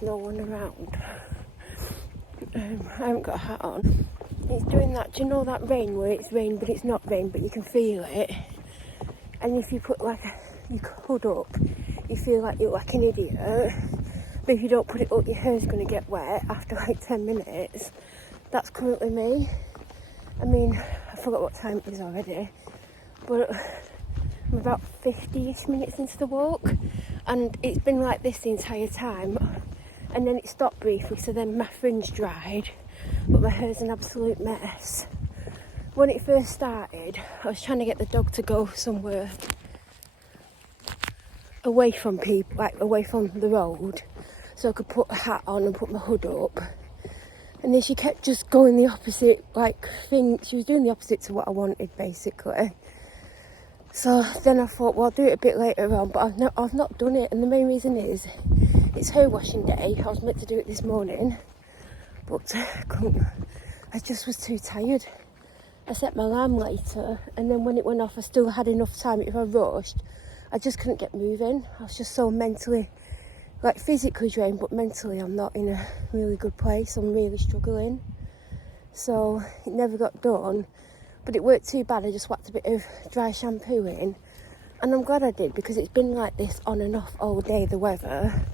there's no one around. I haven't got a hat on. It's doing that, do you know that rain where it's rain but it's not rain but you can feel it? And if you put like your hood up, you feel like you're like an idiot. But if you don't put it up, your hair's going to get wet after like 10 minutes. That's currently me. I mean, I forgot what time it is already. But I'm about 50-ish minutes into the walk. And it's been like this the entire time. And then it stopped briefly, so then my fringe dried. But my hair's an absolute mess. When it first started, I was trying to get the dog to go somewhere away from people, like away from the road, so I could put a hat on and put my hood up. And then she kept just going the opposite, like thing. She was doing the opposite to what I wanted, basically. So then I thought, well, I'll do it a bit later on, but I've not done it. And the main reason is, it's hair washing day. I was meant to do it this morning, but I couldn't. I just was too tired. I set my alarm later, and then when it went off, I still had enough time. If I rushed, I just couldn't get moving. I was just so mentally, like physically drained, but mentally I'm not in a really good place. I'm really struggling. So it never got done, but it worked too bad. I just whacked a bit of dry shampoo in, and I'm glad I did, because it's been like this on and off all day, the weather.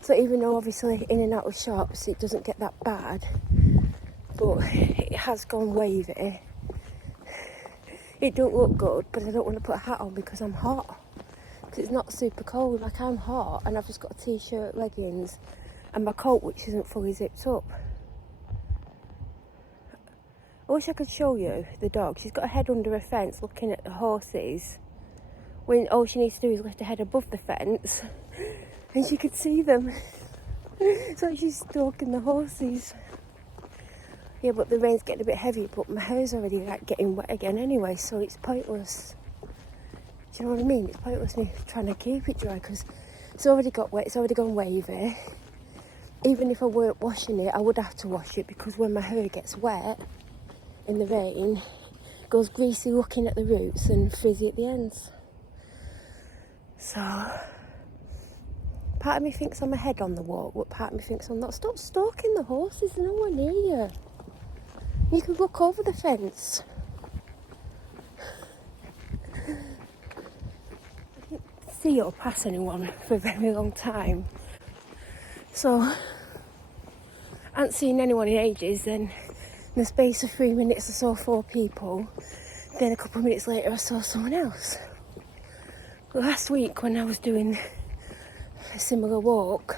So even though obviously in and out of shops it doesn't get that bad, but it has gone wavy. It don't look good, but I don't want to put a hat on because I'm hot. Because it's not super cold, like I'm hot, and I've just got a t-shirt, leggings, and my coat which isn't fully zipped up. I wish I could show you the dog. She's got her head under a fence looking at the horses, when all she needs to do is lift her head above the fence and she could see them. So she's stalking the horses. Yeah, but the rain's getting a bit heavy, but my hair's already like getting wet again anyway, so it's pointless. Do you know what I mean? It's pointless me trying to keep it dry because it's already got wet, it's already gone wavy. Even if I weren't washing it, I would have to wash it, because when my hair gets wet in the rain, it goes greasy looking at the roots and frizzy at the ends. So part of me thinks I'm ahead on the walk, but part of me thinks I'm not. Stop stalking the horses, they're nowhere near you. You can look over the fence. I didn't see or pass anyone for a very long time. So I haven't seen anyone in ages. Then in the space of 3 minutes I saw 4 people. Then a couple of minutes later I saw someone else. Last week when I was doing a similar walk,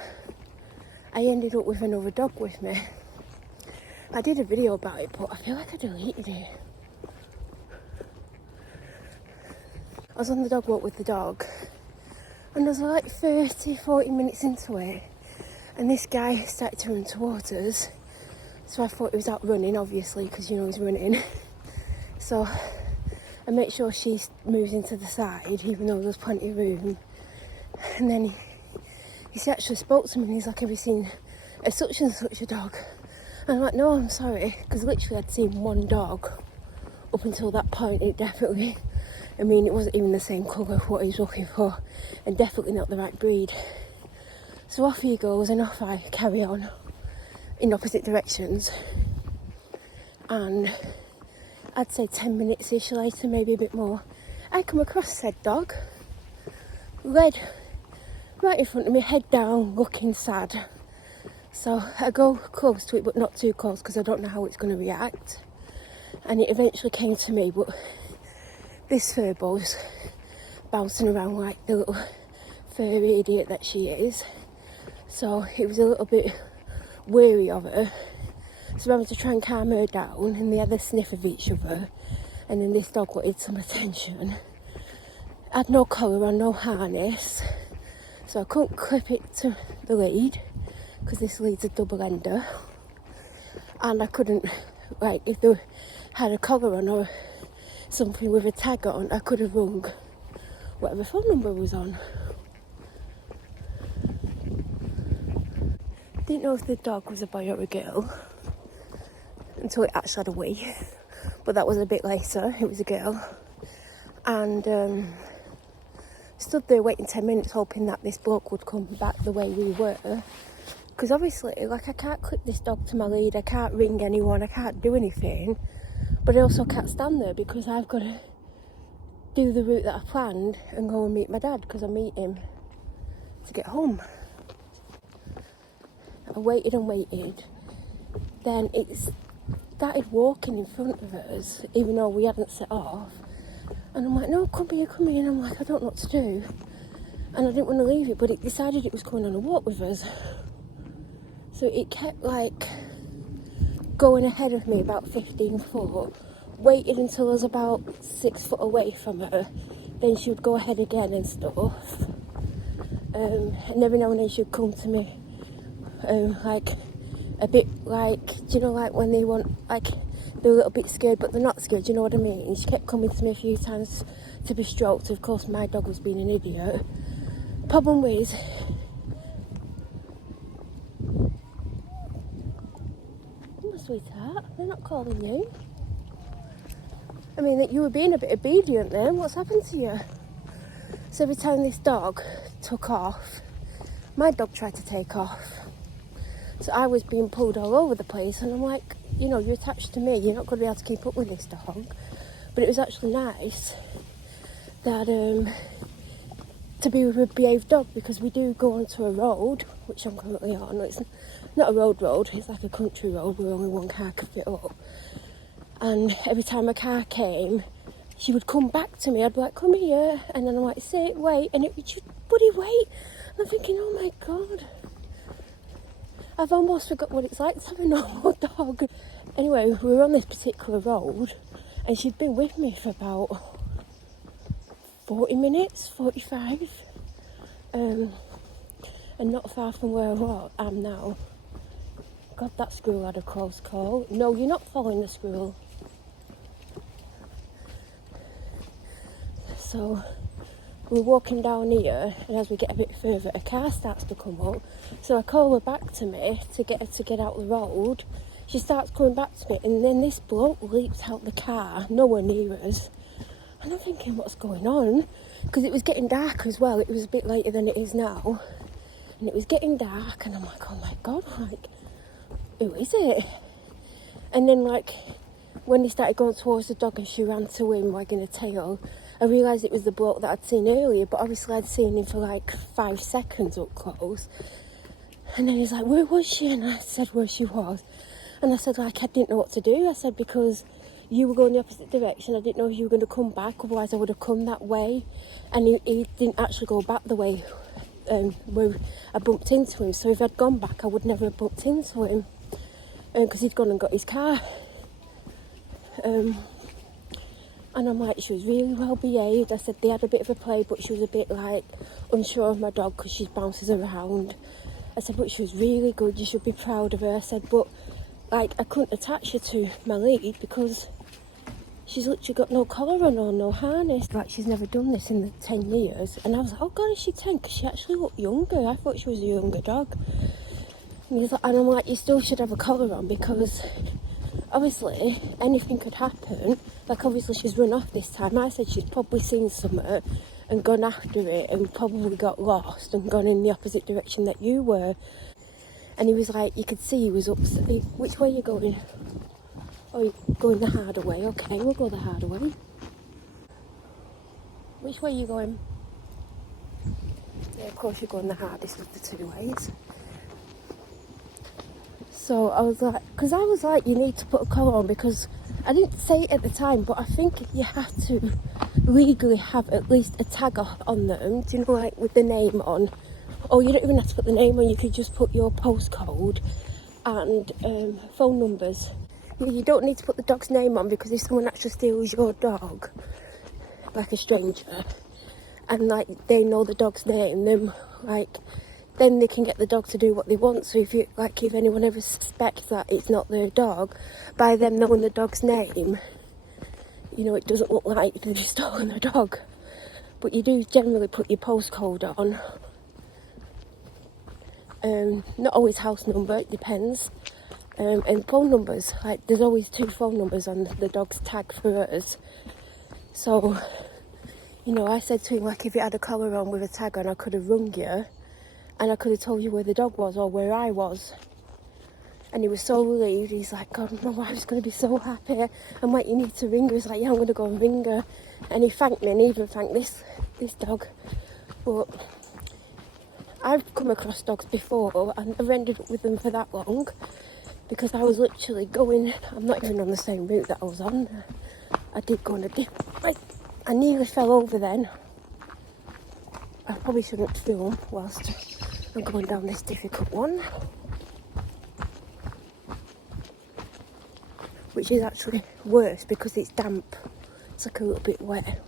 I ended up with another dog with me. I did a video about it, but I feel like I deleted it. I was on the dog walk with the dog, and I was like 30-40 minutes into it, and this guy started to run towards us. So I thought he was out running, obviously, because you know he's running. So I make sure she moves into the side, even though there's plenty of room. And then he actually spoke to me, and he's like, have you seen a such and such a dog? And I'm like, no, I'm sorry, because literally I'd seen one dog up until that point. It definitely, I mean, it wasn't even the same colour of what he was looking for, and definitely not the right breed. So off he goes, and off I carry on in opposite directions. And I'd say 10 minutes-ish later, maybe a bit more, I come across said dog, led right in front of me, head down, looking sad. So I go close to it, but not too close, because I don't know how it's going to react. And it eventually came to me, but this furbol's bouncing around like the little furry idiot that she is. So it was a little bit wary of her. So I had to try and calm her down, and they had a sniff of each other. And then this dog wanted some attention. I had no collar on, no harness, so I couldn't clip it to the lead, because this lead's a double ender, and I couldn't, like, if they had a collar on or something with a tag on, I could have rung whatever phone number was on. Didn't know if the dog was a boy or a girl until it actually had a wee, but that was a bit later. It was a girl, and stood there waiting 10 minutes hoping that this bloke would come back the way we were. Because obviously, like, I can't clip this dog to my lead, I can't ring anyone, I can't do anything. But I also can't stand there because I've got to do the route that I planned and go and meet my dad because I meet him to get home. I waited and waited. Then it started walking in front of us, even though we hadn't set off. And I'm like, no, come here. And I'm like, I don't know what to do. And I didn't want to leave it, but it decided it was going on a walk with us. So it kept, like, going ahead of me about 15 foot, waited until I was about 6 foot away from her. Then she would go ahead again and stuff. And every now and then she'd come to me, like, a bit like, do you know, like when they want, like, they're a little bit scared but they're not scared, do you know what I mean? She kept coming to me a few times to be stroked. Of course my dog was being an idiot. Problem was, oh sweetheart, they're not calling you. I mean, that you were being a bit obedient then, what's happened to you? So every time this dog took off, my dog tried to take off. So I was being pulled all over the place, and I'm like, you know, you're attached to me, you're not going to be able to keep up with this dog. But it was actually nice that to be with a behaved dog, because we do go onto a road, which I'm currently on. It's not a road, it's like a country road where only one car could fit up. And every time a car came, she would come back to me. I'd be like, come here, and then I'm like, sit, wait, and it would just, buddy, wait. And I'm thinking, oh my God, I've almost forgot what it's like to have a normal dog. Anyway, we were on this particular road, and she'd been with me for about 40 minutes, 45, and not far from where I am now. God, that squirrel had a close call. No, you're not following the squirrel. So we're walking down here, and as we get a bit further, a car starts to come up. So I call her back to me to get her to get out the road. She starts coming back to me, and then this bloke leaps out the car, nowhere near us. And I'm thinking, what's going on? Because it was getting dark as well. It was a bit later than it is now. And it was getting dark, and I'm like, oh my God, like, who is it? And then, like, when he started going towards the dog and she ran to him wagging her tail, I realised it was the bloke that I'd seen earlier, but obviously I'd seen him for like 5 seconds up close. And then he's like, where was she? And I said where she was. And I said, like, I didn't know what to do. I said, because you were going the opposite direction, I didn't know if you were going to come back, otherwise I would have come that way. And he didn't actually go back the way where I bumped into him. So if I'd gone back, I would never have bumped into him, because he'd gone and got his car. And I'm like, she was really well behaved. I said they had a bit of a play, but she was a bit like unsure of my dog because she bounces around. I said, but she was really good, you should be proud of her. I said, but like, I couldn't attach her to my lead because she's literally got no collar on or no harness. Like, she's never done this in the 10 years. And I was like, oh God, is she 10? Because she actually looked younger. I thought she was a younger dog. And he's like, and I'm like, you still should have a collar on because obviously anything could happen. Like, obviously she's run off this time. I said she's probably seen something and gone after it and probably got lost and gone in the opposite direction that you were. And he was like, you could see he was upset. Which way are you going? Oh, you're going the harder way. Okay, we'll go the harder way. Which way are you going? Yeah, of course you're going the hardest of the two ways. So I was like, because I was like, you need to put a collar on, because I didn't say it at the time, but I think you have to legally have at least a tag on them, do you know, like with the name on. Or you don't even have to put the name on, you could just put your postcode and phone numbers. You don't need to put the dog's name on, because if someone actually steals your dog, like a stranger, and like they know the dog's name, then they can get the dog to do what they want. So if anyone ever suspects that it's not their dog, by them knowing the dog's name, you know, it doesn't look like they've stolen a dog. But you do generally put your postcode on. Not always house number, it depends. And phone numbers, like there's always 2 phone numbers on the dog's tag for us. So You know, I said to him, like, if it had a collar on with a tag on, I could have rung you and I could have told you where the dog was or where I was. And he was so relieved. He's like, God, my wife's going to be so happy. I'm like, you need to ring her. He's like, yeah, I'm going to go and ring her. And he thanked me, and he even thanked this dog. But I've come across dogs before and I've ended up with them for that long because I was literally going, I'm not even on the same route that I was on. I did go on a dip. I nearly fell over then. I probably shouldn't film whilst I'm going down this difficult one, which is actually worse because it's damp. It's like a little bit wet.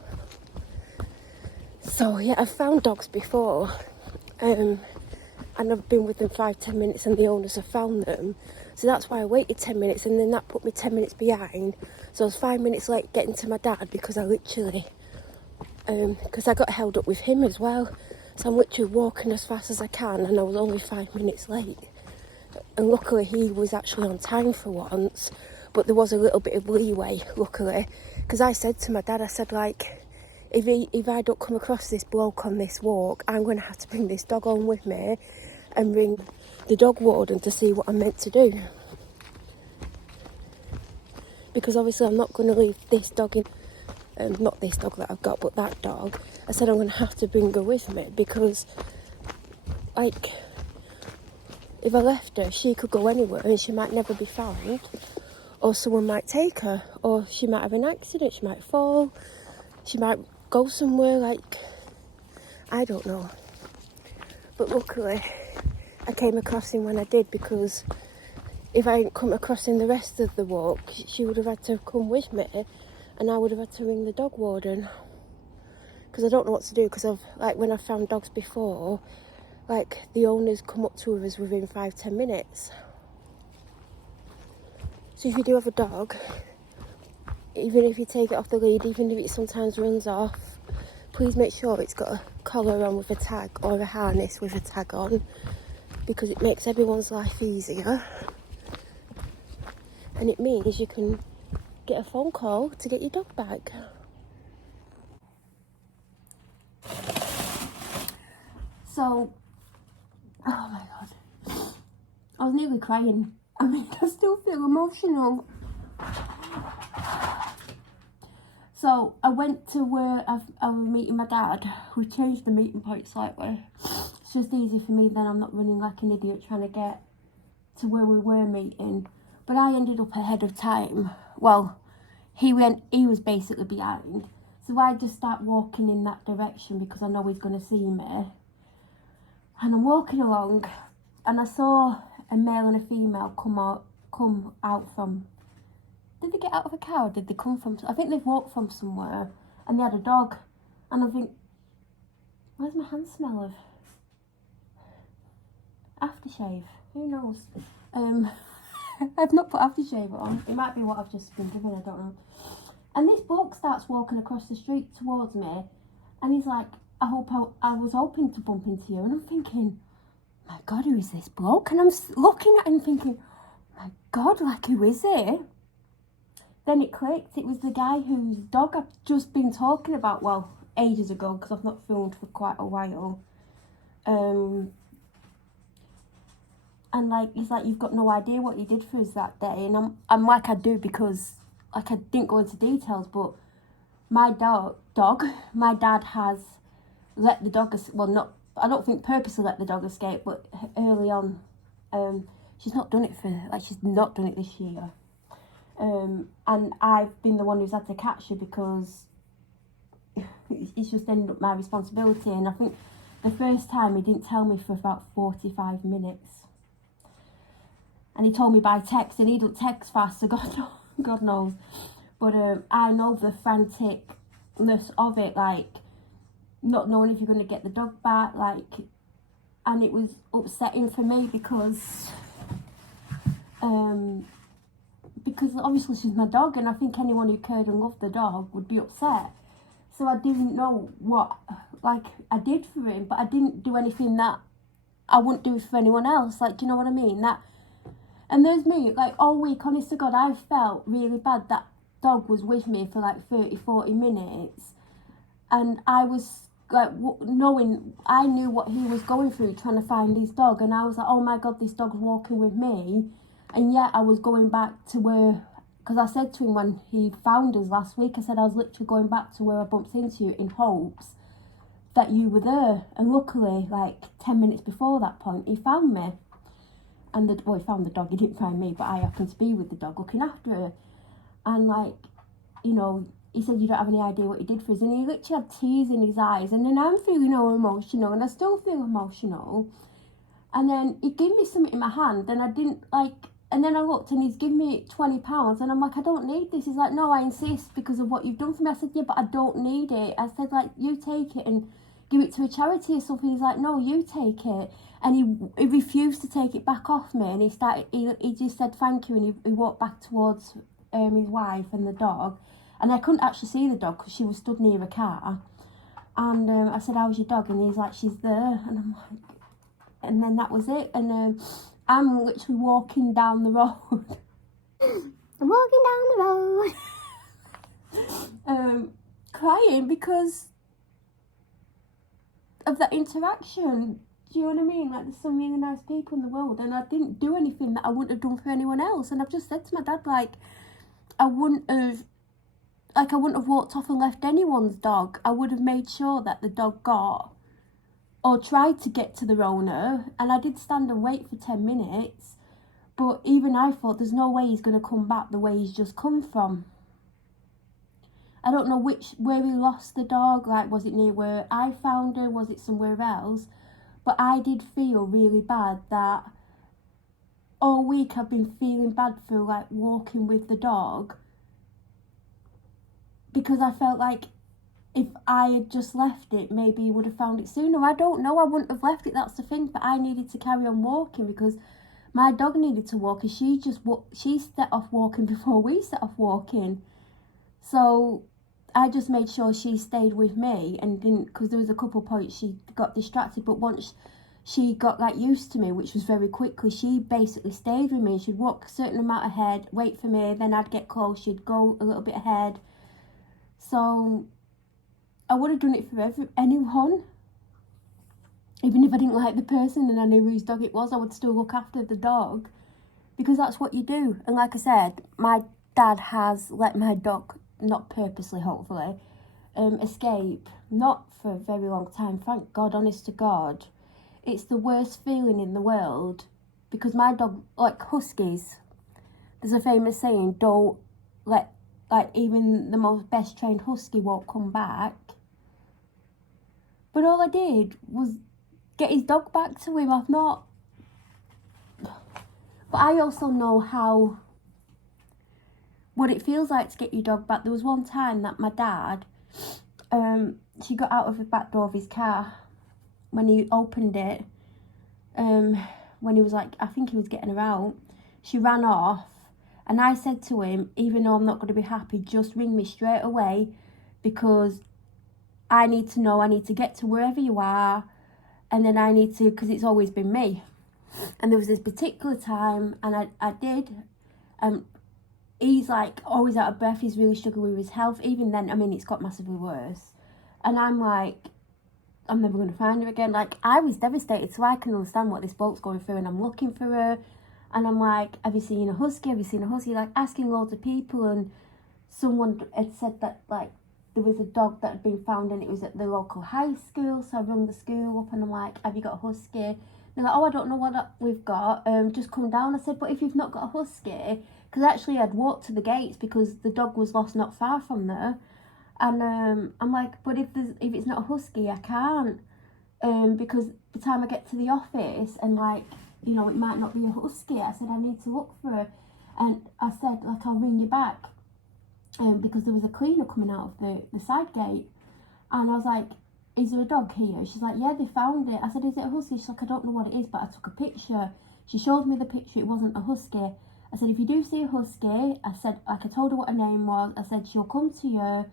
So yeah, I've found dogs before, and I've been with them 5-10 minutes and the owners have found them. So that's why I waited 10 minutes, and then that put me 10 minutes behind. So I was 5 minutes late getting to my dad because I literally, because I got held up with him as well. So I'm literally walking as fast as I can, and I was only 5 minutes late. And luckily he was actually on time for once, but there was a little bit of leeway, luckily. Because I said to my dad, I said, like, if I don't come across this bloke on this walk, I'm going to have to bring this dog home with me and ring the dog warden to see what I'm meant to do. Because obviously I'm not going to leave this dog in, not this dog that I've got, but that dog. I said I'm going to have to bring her with me because, like, if I left her, she could go anywhere and she might never be found. Or someone might take her, or she might have an accident, she might fall, she might go somewhere, like, I don't know. But luckily I came across him when I did, because if I hadn't come across him the rest of the walk, she would have had to come with me and I would have had to ring the dog warden. Because I don't know what to do, because I've, like, when I've found dogs before, like, the owners come up to us within 5-10 minutes. So if you do have a dog, even if you take it off the lead, even if it sometimes runs off, please make sure it's got a collar on with a tag or a harness with a tag on, because it makes everyone's life easier. And it means you can get a phone call to get your dog back. So, oh my God, I was nearly crying. I mean, I still feel emotional. So I went to where I was meeting my dad. We changed the meeting point slightly. It's just easy for me, then I'm not running like an idiot trying to get to where we were meeting. But I ended up ahead of time. Well, he was basically behind. So I just start walking in that direction because I know he's going to see me. And I'm walking along and I saw a male and a female come out from, did they get out of a car or did they come from, I think they've walked from somewhere, and they had a dog. And I think, where's my hand smell of? Aftershave, who knows? I've not put aftershave on. It might be what I've just been given, I don't know. And this bloke starts walking across the street towards me, and he's like, I was hoping to bump into you. And I'm thinking, my God, who is this bloke? And I'm looking at him thinking, my God, like, who is it? Then it clicked. It was the guy whose dog I've just been talking about, well, ages ago, because I've not filmed for quite a while. And like, he's like, you've got no idea what you did for us that day. And I'm like, I do, because, like, I didn't go into details, but my my dad has let the dog, well, not, I don't think purposely let the dog escape, but early on, she's not done it this year. And I've been the one who's had to catch her because it's just ended up my responsibility. And I think the first time he didn't tell me for about 45 minutes. And he told me by text, and he don't text fast, so God knows. But I know the franticness of it, like, not knowing if you're going to get the dog back, like, and it was upsetting for me because obviously she's my dog, and I think anyone who cared and loved the dog would be upset. So I didn't know what, like, I did for him, but I didn't do anything that I wouldn't do for anyone else, like, do you know what I mean? And there's me, like, all week, honest to God, I felt really bad. That dog was with me for like 30-40 minutes, And I was like, I knew what he was going through trying to find his dog, and I was like, oh my God, this dog's walking with me. And yet I was going back to where, because I said to him when he found us last week, I said I was literally going back to where I bumped into you in hopes that you were there. And luckily, like 10 minutes before that point, he found me. And he found the dog, he didn't find me, but I happened to be with the dog looking after her. And like, you know, he said, you don't have any idea what he did for us. And he literally had tears in his eyes. And then I'm feeling all emotional, and I still feel emotional. And then he gave me something in my hand, and I didn't like, and then I looked and he's given me £20, and I'm like, I don't need this. He's like, no, I insist because of what you've done for me. I said, yeah, but I don't need it. I said, like, you take it and give it to a charity or something. He's like, no, you take it. And he refused to take it back off me, and he just said thank you, and he walked back towards his wife and the dog. And I couldn't actually see the dog because she was stood near a car. And I said, how's your dog? And he's like, she's there. And I'm like, and then that was it. And I'm literally walking down the road. I'm walking down the road. Crying because of that interaction. Do you know what I mean? Like, there's some really nice people in the world, and I didn't do anything that I wouldn't have done for anyone else. And I've just said to my dad, like, I wouldn't have walked off and left anyone's dog. I would have made sure that the dog got, or tried to get to the owner. And I did stand and wait for 10 minutes. But even I thought, there's no way he's going to come back the way he's just come from. I don't know where he lost the dog. Like, was it near where I found her? Was it somewhere else? But I did feel really bad that all week I've been feeling bad for, like, walking with the dog. Because I felt like if I had just left it, maybe he would have found it sooner. I don't know, I wouldn't have left it, that's the thing. But I needed to carry on walking because my dog needed to walk, and she set off walking before we set off walking. So I just made sure she stayed with me and didn't, because there was a couple of points she got distracted, but once she got like used to me, which was very quickly, she basically stayed with me. She'd walk a certain amount ahead, wait for me, then I'd get close, she'd go a little bit ahead. So I would have done it for anyone. Even if I didn't like the person and I knew whose dog it was, I would still look after the dog, because that's what you do. And like I said, my dad has let my dog, not purposely hopefully, escape, not for a very long time, thank God, honest to God. It's the worst feeling in the world, because my dog, like huskies, there's a famous saying, don't let, like, even the most best trained husky won't come back. But all I did was get his dog back to him. I've not, but I also know what it feels like to get your dog back. There was one time that my dad, she got out of the back door of his car when he opened it, when he was like, I think he was getting her out. She ran off, and I said to him, even though I'm not going to be happy, just ring me straight away, because I need to know, I need to get to wherever you are, and then I need to, because it's always been me. And there was this particular time, and I did, he's like always out of breath, he's really struggling with his health. Even then, I mean, it's got massively worse. And I'm like, I'm never going to find her again. Like, I was devastated, so I can understand what this bloke's going through, and I'm looking for her. And I'm like, have you seen a husky? Have you seen a husky? Like, asking loads of people, and someone had said that, like, there was a dog that had been found and it was at the local high school. So I rung the school up and I'm like, have you got a husky? They're like, oh, I don't know what we've got. Just come down. I said, but if you've not got a husky, because actually I'd walked to the gates because the dog was lost not far from there. And I'm like, but if it's not a husky, I can't. Because by the time I get to the office and, like, you know, it might not be a husky. I said, I need to look for her. And I said, like, I'll ring you back. Because there was a cleaner coming out of the side gate. And I was like, is there a dog here? She's like, yeah, they found it. I said, is it a husky? She's like, I don't know what it is, but I took a picture. She showed me the picture, it wasn't a husky. I said, if you do see a husky, I said, like, I told her what her name was. I said, she'll come to you.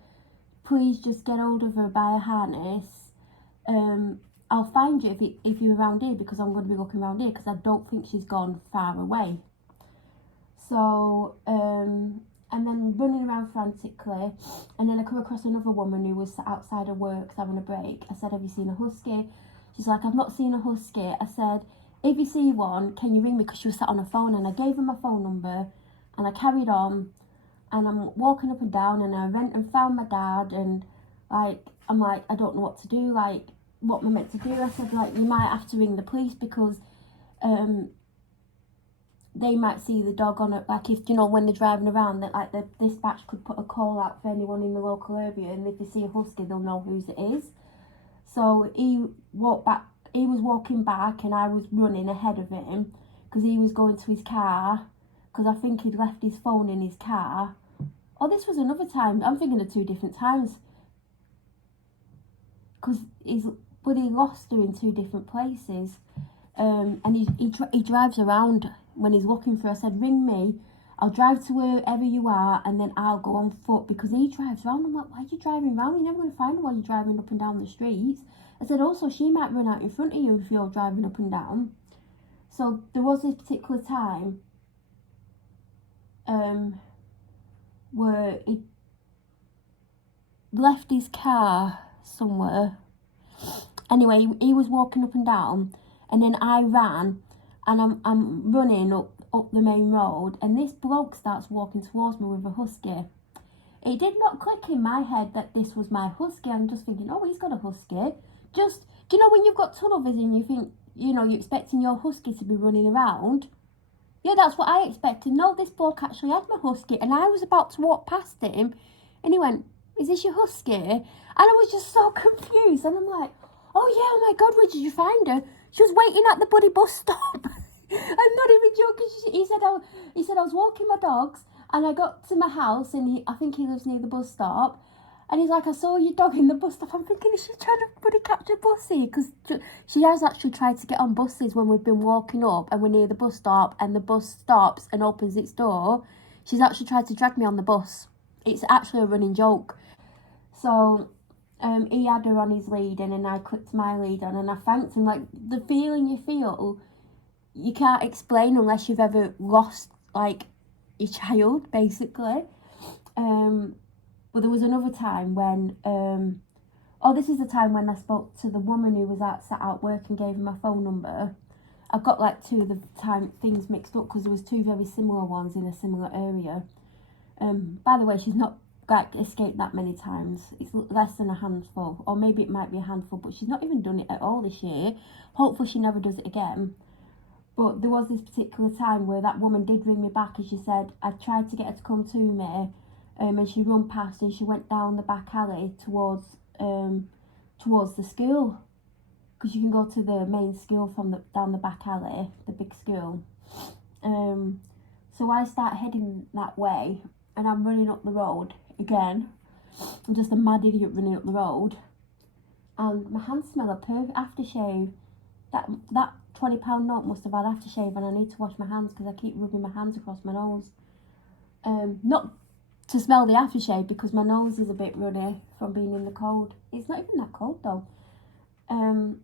Please just get hold of her by a harness. I'll find you if you're around here, because I'm going to be looking around here, because I don't think she's gone far away. So, and then running around frantically. And then I come across another woman who was sat outside of work having a break. I said, have you seen a husky? She's like, I've not seen a husky. I said, if you see one, can you ring me? Because she was sat on her phone, and I gave her my phone number, and I carried on, and I'm walking up and down, and I went and found my dad, and like, I'm like, I don't know what to do, like, what am I meant to do? I said, like, you might have to ring the police, because they might see the dog on it, like, if, you know, when they're driving around, that like the dispatch could put a call out for anyone in the local area, and if they see a husky, they'll know whose it is. So he was walking back, and I was running ahead of him, because he was going to his car, because I think he'd left his phone in his car. Oh, this was another time. I'm thinking of two different times, because he lost her in two different places. And he drives around when he's looking for her. I said, ring me, I'll drive to wherever you are, and then I'll go on foot, because he drives around. I'm like, why are you driving around? You're never going to find her while you're driving up and down the streets. I said, also, she might run out in front of you if you're driving up and down. So there was this particular time where he left his car somewhere. Anyway, he was walking up and down, and then I ran, and I'm running up the main road, and this bloke starts walking towards me with a husky. It did not click in my head that this was my husky. I'm just thinking, oh, he's got a husky. Just, do you know when you've got tunnel vision, you think, you know, you're expecting your husky to be running around? Yeah, that's what I expected. No, this bloke actually had my husky, and I was about to walk past him, and he went, is this your husky? And I was just so confused, and I'm like, oh yeah, oh my God, where did you find her? She was waiting at the bloody bus stop. I'm not even joking. He said I was walking my dogs, and I got to my house, and I think he lives near the bus stop, and he's like, I saw your dog in the bus stop. I'm thinking, is she trying to bloody catch a bus here? Because she has actually tried to get on buses when we've been walking up and we're near the bus stop, and the bus stops and opens its door. She's actually tried to drag me on the bus. It's actually a running joke. So he had her on his lead, and then I clipped my lead on, and I thanked him. Like, the feeling you feel, you can't explain unless you've ever lost, like, your child, basically. But there was another time when, this is the time when I spoke to the woman who was sat out work and gave her my phone number. I've got like two of the things mixed up, because there was two very similar ones in a similar area. By the way, she's not escaped that many times. It's less than a handful, or maybe it might be a handful, but she's not even done it at all this year. Hopefully she never does it again. But there was this particular time where that woman did ring me back, and she said, I tried to get her to come to me, and she run past, and she went down the back alley towards the school, because you can go to the main school from down the back alley, the big school. So I start heading that way, and I'm running up the road again. I'm just a mad idiot running up the road, and my hands smell of aftershave. That £20 note must have had aftershave, and I need to wash my hands, because I keep rubbing my hands across my nose. Not to smell the aftershave, because my nose is a bit runny from being in the cold. It's not even that cold though. And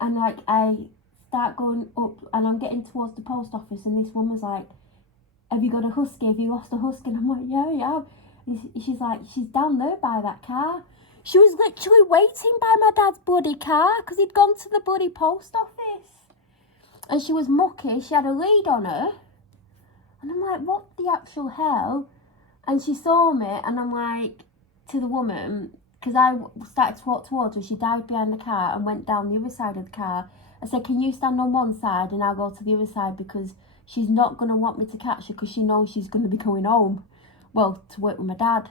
like, I start going up, and I'm getting towards the post office, and this woman's like, have you got a husky? Have you lost a husky? And I'm like, yeah, yeah. And she's like, she's down there by that car. She was literally waiting by my dad's bloody car, because he'd gone to the bloody post office. And she was mucky. She had a lead on her. And I'm like, what the actual hell? And she saw me, and I'm like, to the woman, because I started to walk towards her, she dived behind the car and went down the other side of the car. I said, can you stand on one side and I'll go to the other side, because she's not going to want me to catch her, because she knows she's going to be going home, well, to work with my dad.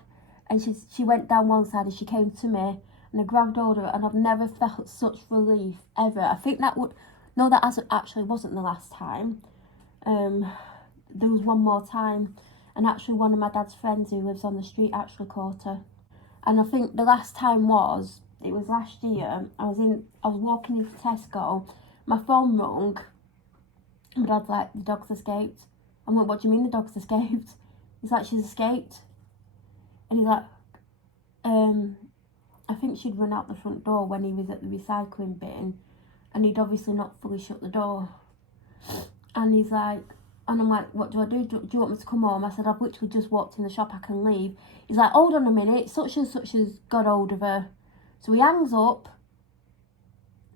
And she went down one side, and she came to me, and I grabbed hold of her, and I've never felt such relief ever. I think that actually wasn't the last time. There was one more time, and actually one of my dad's friends who lives on the street actually caught her. And I think the last time it was last year. I was walking into Tesco, my phone rung, and my dad's like, the dog's escaped. I'm like, what do you mean the dog's escaped? He's like, she's escaped. And he's like, I think she'd run out the front door when he was at the recycling bin, and he'd obviously not fully shut the door. And he's like, And I'm like, what do I do? Do you want me to come home? I said, I've literally just walked in the shop, I can leave. He's like, hold on a minute, such and such has got hold of her. So he hangs up,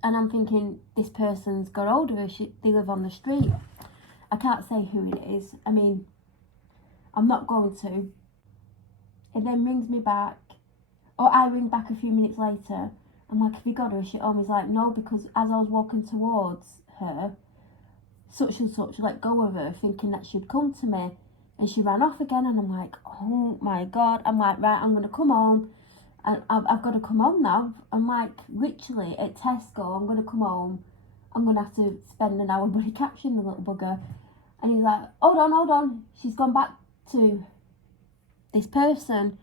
and I'm thinking, this person's got hold of her, they live on the street. I can't say who it is. I mean, I'm not going to. It then rings me back, or I ring back a few minutes later. I'm like, have you got her? Is she home? He's like, no, because as I was walking towards her, such and such let go of her, thinking that she'd come to me, and she ran off again. And I'm like, oh my God. I'm like, right, I'm going to come home, and I've got to come home now. I'm like, literally at Tesco, I'm going to come home, I'm going to have to spend an hour bloody catching the little bugger. And he's like, hold on, she's gone back to this person.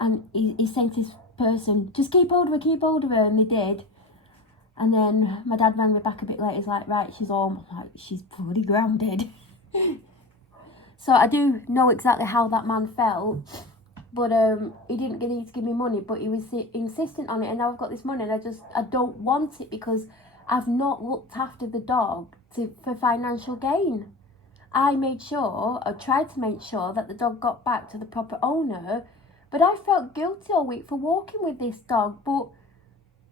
And he's saying to this person, just keep hold of her, and they did. And then my dad rang me back a bit later. He's like, right, she's home. I'm like, she's bloody grounded. So I do know exactly how that man felt. But he didn't need to give me money, but he was insistent on it. And now I've got this money, and I don't want it because I've not looked after the dog for financial gain. I tried to make sure that the dog got back to the proper owner. But I felt guilty all week for walking with this dog. But,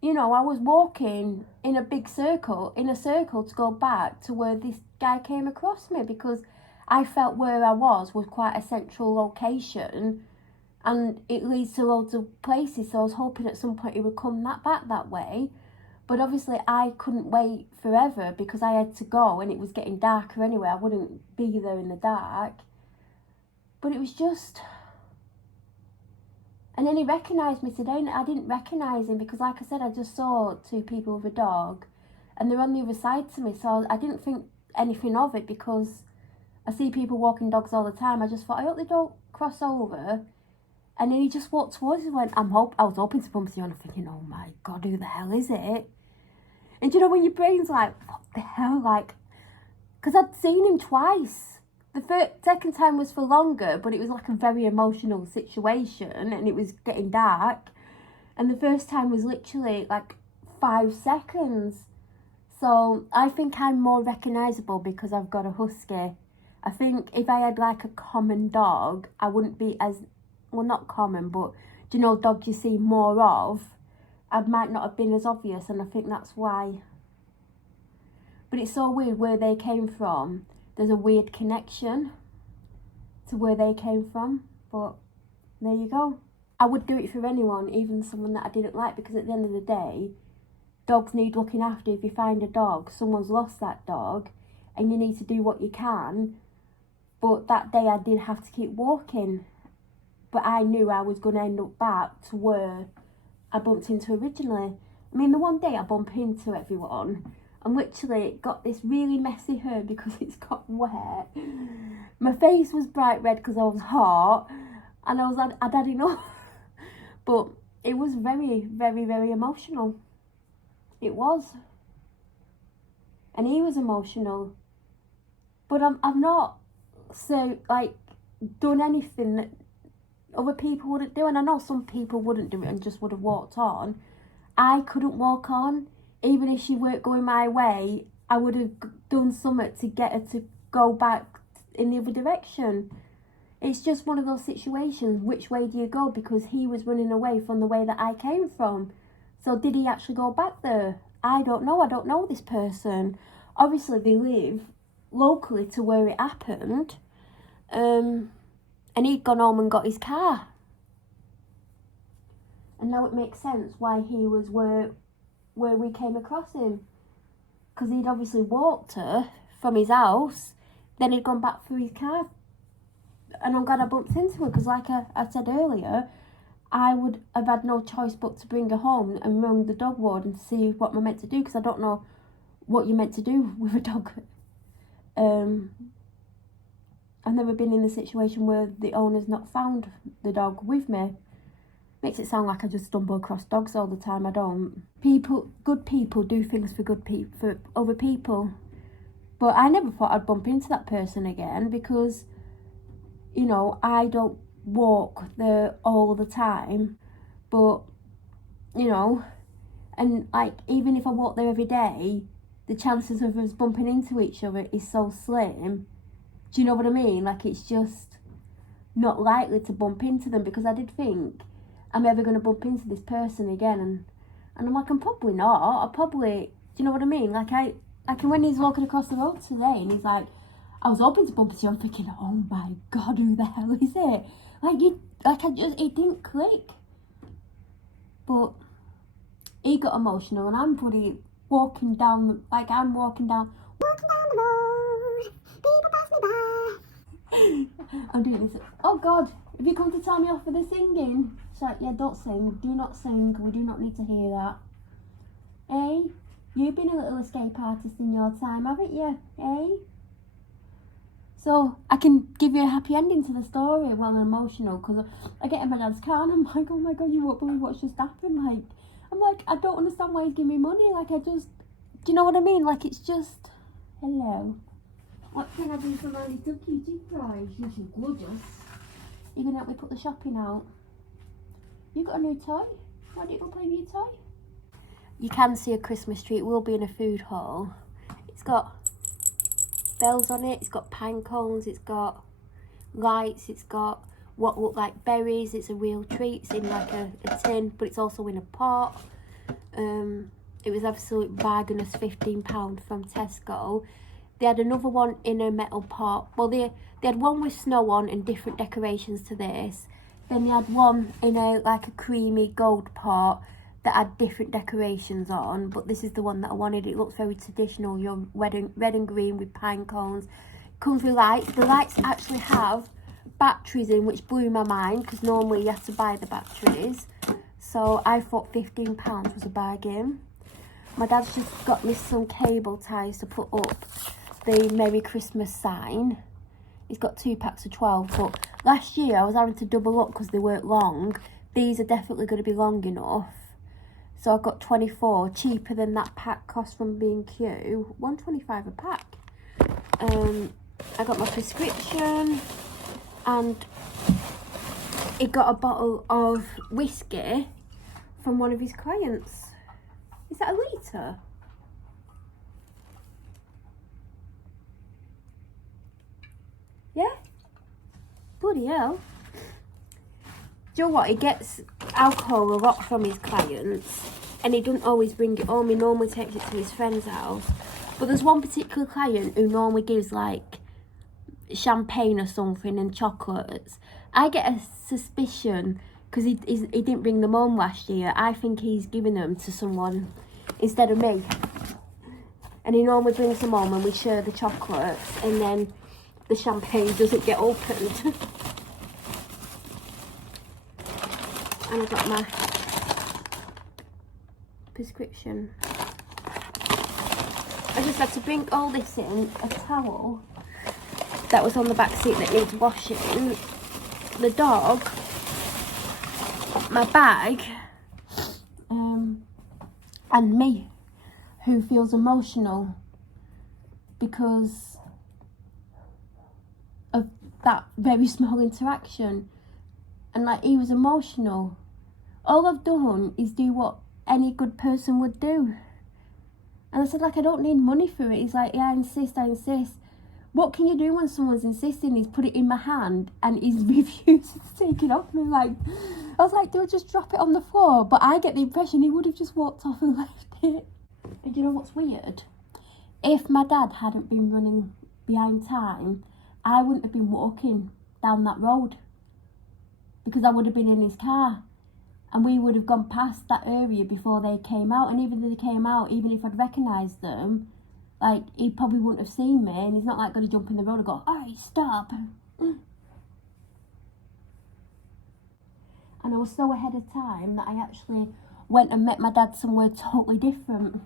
you know, I was walking in a circle to go back to where this guy came across me, because I felt where I was quite a central location, and it leads to loads of places. So I was hoping at some point he would come back that way. But obviously I couldn't wait forever because I had to go, and it was getting darker anyway. I wouldn't be there in the dark. But it was just... And then he recognised me today, and I didn't recognise him because, like I said, I just saw two people with a dog, and they're on the other side to me. So I didn't think anything of it because I see people walking dogs all the time. I just thought, I hope they don't cross over. And then he just walked towards me and went, I was hoping to bump into you. And I'm thinking, oh my God, who the hell is it? And you know when your brain's like, what the hell? Like, because I'd seen him twice. The second time was for longer, but it was like a very emotional situation, and it was getting dark. And the first time was literally like 5 seconds. So I think I'm more recognisable because I've got a husky. I think if I had like a common dog, I wouldn't be as, well, not common, but do you know, dogs you see more of, I might not have been as obvious, and I think that's why. But it's so weird where they came from. There's a weird connection to where they came from, but there you go. I would do it for anyone, even someone that I didn't like, because at the end of the day, dogs need looking after. If you find a dog, someone's lost that dog, and you need to do what you can. But that day I did have to keep walking, but I knew I was going to end up back to where I bumped into originally. I mean, the one day I bump into everyone, and literally got this really messy hair because it's got wet. My face was bright red because I was hot, and I'd had enough. But it was very, very, very emotional. It was. And he was emotional. But I've not done anything that other people wouldn't do. And I know some people wouldn't do it and just would have walked on. I couldn't walk on. Even if she weren't going my way, I would have done something to get her to go back in the other direction. It's just one of those situations, which way do you go? Because he was running away from the way that I came from. So did he actually go back there? I don't know this person. Obviously they live locally to where it happened. And he'd gone home and got his car. And now it makes sense why he was where we came across him, because he'd obviously walked her from his house, then he'd gone back for his car. And I'm glad I bumped into her, because like I said earlier, I would have had no choice but to bring her home and rung the dog warden to see what I'm meant to do, because I don't know what you're meant to do with a dog. I've never been in a situation where the owner's not found the dog with me. Makes it sound like I just stumble across dogs all the time. I don't. Good people do things for other people. But I never thought I'd bump into that person again, because, you know, I don't walk there all the time. But, you know, and like, even if I walk there every day, the chances of us bumping into each other is so slim. Do you know what I mean? Like, it's just not likely to bump into them, because I did think, I'm ever going to bump into this person again? And I'm like, I'm probably not. I probably, do you know what I mean? Like, when he's walking across the road today and he's like, I was hoping to bump into you, I'm thinking, oh my God, who the hell is it? It didn't click. But he got emotional, and I'm bloody walking down the road. People pass me by. I'm doing this. Oh God, have you come to tell me off for the singing? It's like, yeah, don't sing. Do not sing. We do not need to hear that. Eh? You've been a little escape artist in your time, haven't you? Eh? So I can give you a happy ending to the story while I'm emotional, because I get in my dad's car and I'm like, oh my God, you won't believe what's just happened. Like, I'm like, I don't understand why he's giving me money. Like, do you know what I mean? Like, it's just, hello. What can I do for my little cutie prize? You're so gorgeous. You're going to help me put the shopping out. You got a new toy? Why don't you go play with your toy? You can see a Christmas tree. It will be in a food hall. It's got bells on it. It's got pine cones. It's got lights. It's got what look like berries. It's a real tree. It's in like a tin, but it's also in a pot. It was absolute bargain of £15 from Tesco. They had another one in a metal pot. Well, they had one with snow on and different decorations to this. Then they had one in a creamy gold pot that had different decorations on. But this is the one that I wanted. It looks very traditional. You're red and green with pine cones. Comes with lights. The lights actually have batteries in, which blew my mind, because normally you have to buy the batteries. So I thought £15 was a bargain. My dad's just got me some cable ties to put up the Merry Christmas sign. He's got 2 packs of 12, but last year I was having to double up because they weren't long. These are definitely going to be long enough. So I got 24, cheaper than that pack cost from B&Q. £1.25 a pack. I got my prescription, and he got a bottle of whiskey from one of his clients. Is that a litre? Yeah? Bloody hell. Do you know what? He gets alcohol a lot from his clients, and he doesn't always bring it home. He normally takes it to his friend's house. But there's one particular client who normally gives like champagne or something and chocolates. I get a suspicion, because he didn't bring them home last year. I think he's giving them to someone instead of me. And he normally brings them home and we share the chocolates, and then the champagne doesn't get opened. And I got my prescription. I just had to bring all this in. A towel that was on the back seat that needs washing. The dog. My bag. And me, who feels emotional because of that very small interaction. And like, he was emotional. All I've done is do what any good person would do. And I said, like, I don't need money for it. He's like, yeah, I insist. What can you do when someone's insisting? He's put it in my hand and he's refused to take it off me. Like, I was like, do I just drop it on the floor? But I get the impression he would have just walked off and left it. And you know what's weird? If my dad hadn't been running behind time, I wouldn't have been walking down that road, because I would have been in his car and we would have gone past that area before they came out. And even if they came out, even if I'd recognised them, like, he probably wouldn't have seen me, and he's not like going to jump in the road and go, alright, stop. And I was so ahead of time that I actually went and met my dad somewhere totally different.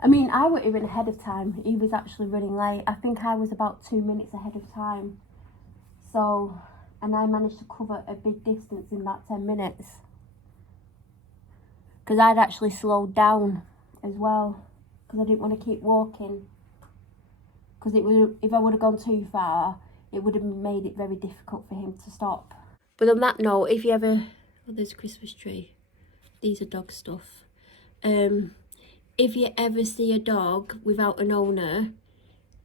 I mean, I wasn't even ahead of time. He was actually running late. I think I was about 2 minutes ahead of time. So, and I managed to cover a big distance in that 10 minutes. Because I'd actually slowed down as well, because I didn't want to keep walking. Because if I would have gone too far, it would have made it very difficult for him to stop. But on that note, if you ever... Oh, there's a Christmas tree. These are dog stuff. If you ever see a dog without an owner,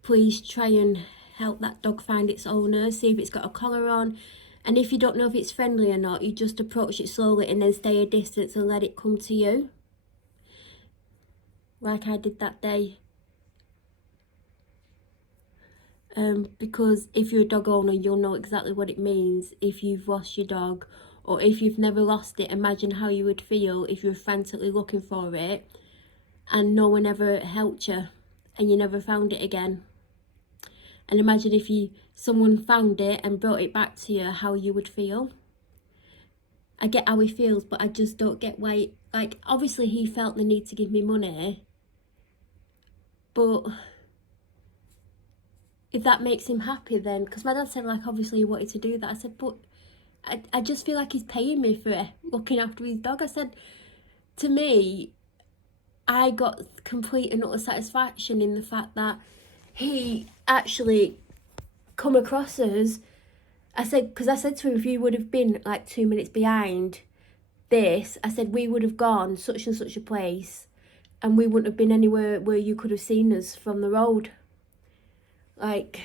please try and help that dog find its owner, see if it's got a collar on. And if you don't know if it's friendly or not, you just approach it slowly and then stay a distance and let it come to you. Like I did that day. Because if you're a dog owner, you'll know exactly what it means if you've lost your dog, or if you've never lost it. Imagine how you would feel if you were frantically looking for it and no one ever helped you and you never found it again. And imagine if someone found it and brought it back to you, how you would feel. I get how he feels, but I just don't get why. Like, obviously he felt the need to give me money, but if that makes him happy, then, because my dad said, like, obviously he wanted to do that. I said, but I just feel like he's paying me for looking after his dog. I said, to me, I got complete and utter satisfaction in the fact that he actually come across us. I said, because I said to him, if you would have been like 2 minutes behind this, I said, we would have gone such and such a place and we wouldn't have been anywhere where you could have seen us from the road. Like,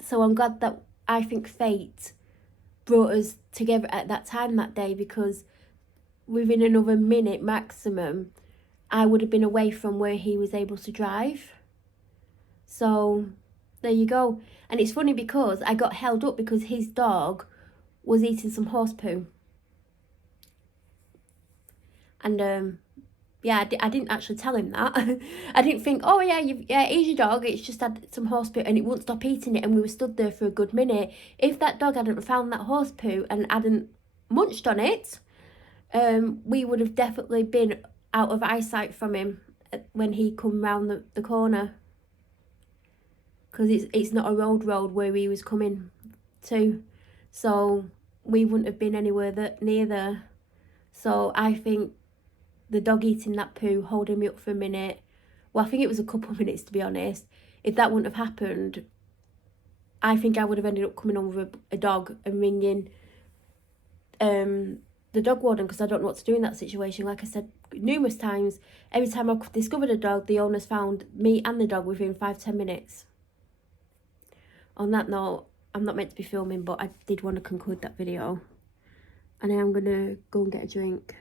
so I'm glad that I think fate brought us together at that time that day, because within another minute maximum, I would have been away from where he was able to drive. So there you go. And it's funny because I got held up because his dog was eating some horse poo. And yeah, I didn't actually tell him that. I didn't think, oh yeah, here's your dog, it's just had some horse poo and it wouldn't stop eating it, and we were stood there for a good minute. If that dog hadn't found that horse poo and hadn't munched on it, we would have definitely been out of eyesight from him when he come round the corner. Because it's not a road where he was coming to. So we wouldn't have been anywhere near there. So I think the dog eating that poo, holding me up for a minute, well, I think it was a couple of minutes to be honest, if that wouldn't have happened, I think I would have ended up coming on with a dog and ringing the dog warden, because I don't know what to do in that situation. Like I said numerous times, every time I discovered a dog, the owners found me and the dog within 5-10 minutes. On that note, I'm not meant to be filming, but I did want to conclude that video. And I am going to go and get a drink.